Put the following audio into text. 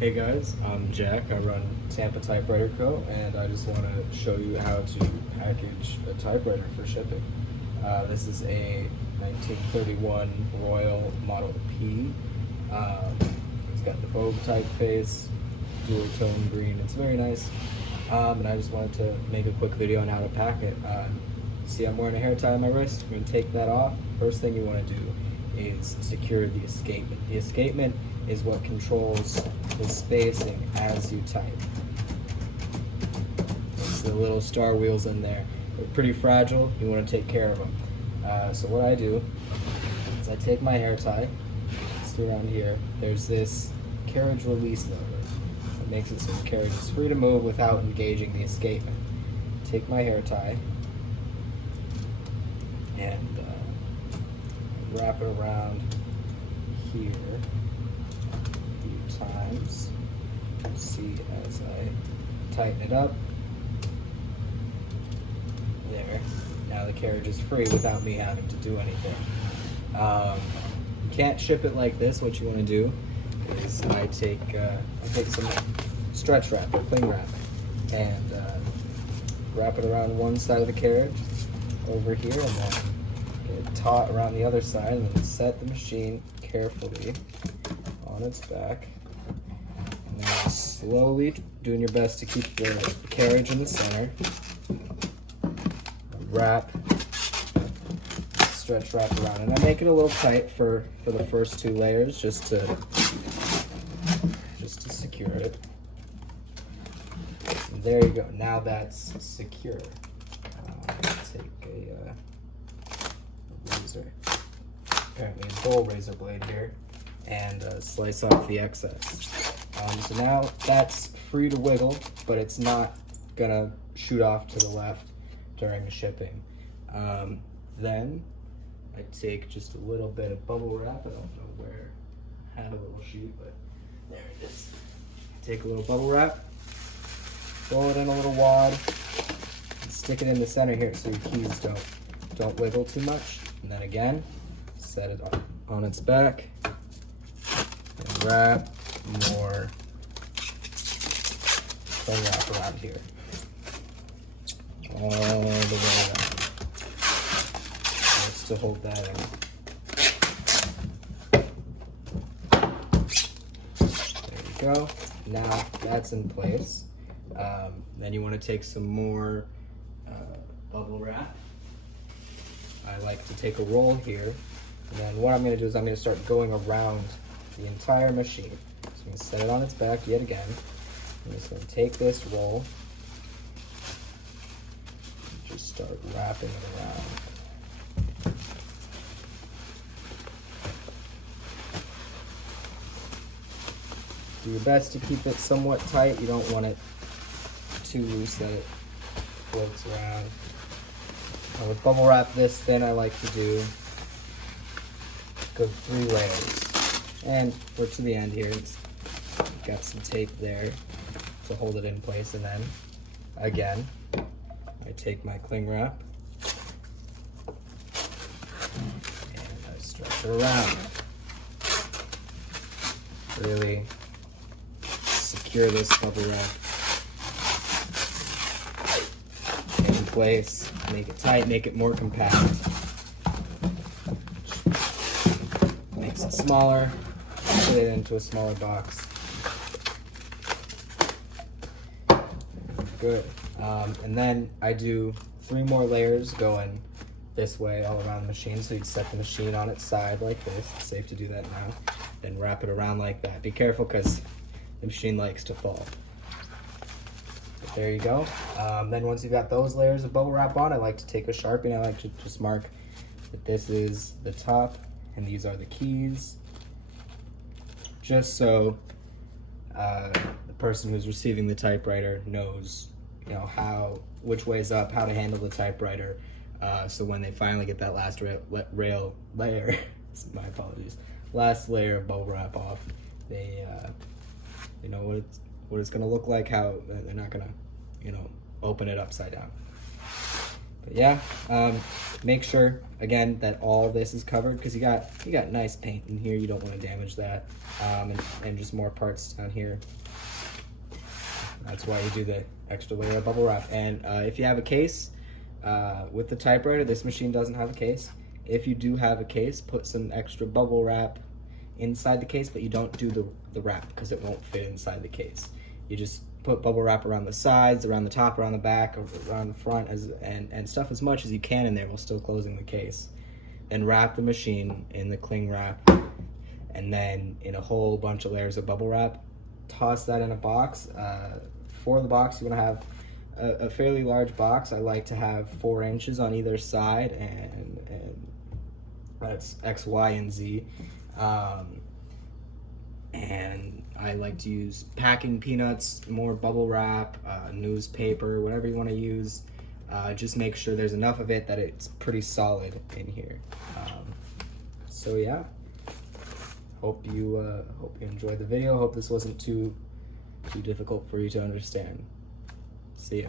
Hey guys, I'm Jack. I run Tampa Typewriter Co. and I just want to show you how to package a typewriter for shipping. This is a 1931 Royal Model P. It's got the Vogue typeface, dual tone green. It's very nice. And I just wanted to make a quick video on how to pack it. See, I'm wearing a hair tie on my wrist. I'm going to take that off. First thing you want to do is secure the escapement. The escapement is what controls the spacing as you type. It's the little star wheels in there. They're pretty fragile. You want to take care of them. So what I do is I take my hair tie, it's around here. There's this carriage release lever that makes it so the carriage is free to move without engaging the escapement. Take my hair tie and wrap it around here a few times. See as I tighten it up. There. Now the carriage is free without me having to do anything. You can't ship it like this. What you want to do is I take some stretch wrap or cling wrap and wrap it around one side of the carriage over here, and then get it taut around the other side, and then set the machine carefully on its back. And then slowly doing your best to keep the carriage in the center. Wrap, stretch wrap around, and I make it a little tight for the first two layers, just to secure it. And there you go. Now that's secure. Take a razor, apparently a dull razor blade here, and slice off the excess. So now that's free to wiggle, but it's not gonna shoot off to the left during the shipping. Then I take just a little bit of bubble wrap. I don't know where I had a little sheet, but there it is. Take a little bubble wrap, roll it in a little wad, and stick it in the center here so your keys don't wiggle too much. And then again, set it on its back and wrap more cling wrap around here. All the way around. Just to hold that in. There you go. Now that's in place. Then you want to take some more bubble wrap. I like to take a roll here. And then what I'm going to do is I'm going to start going around the entire machine. So I'm going to set it on its back yet again. I'm just going to take this roll, just start wrapping it around. Do your best to keep it somewhat tight. You don't want it too loose that it floats around. Now with bubble wrap this thin, I like to do good 3 layers. And we're to the end here. It's got some tape there to hold it in place, and then again I take my cling wrap and I stretch it around. Really secure this bubble wrap in place, make it tight, make it more compact. Makes it smaller, put it into a smaller box. Good. And then I do 3 more layers going this way all around the machine. So you'd set the machine on its side like this. It's safe to do that now. Then wrap it around like that. Be careful because the machine likes to fall. But there you go. Then once you've got those layers of bubble wrap on, I like to take a Sharpie and I like to just mark that this is the top and these are the keys. Just so the person who's receiving the typewriter knows, you know, which way's up, how to handle the typewriter. So when they finally get that last rail layer, my apologies, last layer of bubble wrap off, they know what it's gonna look like. How they're not gonna, open it upside down. But yeah, make sure again that all this is covered, because you got nice paint in here. You don't want to damage that, and just more parts down here. That's why you do the extra layer of bubble wrap. And if you have a case with the typewriter, this machine doesn't have a case. If you do have a case, put some extra bubble wrap inside the case, but you don't do the wrap because it won't fit inside the case. You just put bubble wrap around the sides, around the top, around the back, around the front, and stuff as much as you can in there while still closing the case. Then wrap the machine in the cling wrap, and then in a whole bunch of layers of bubble wrap. Toss that in a box. For the box, you want to have a fairly large box. I like to have 4 inches on either side, and that's X, Y, and Z. And I like to use packing peanuts, more bubble wrap, newspaper, whatever you want to use. Just make sure there's enough of it that it's pretty solid in here. So yeah, hope you enjoyed the video. Hope this wasn't too difficult for you to understand. See ya.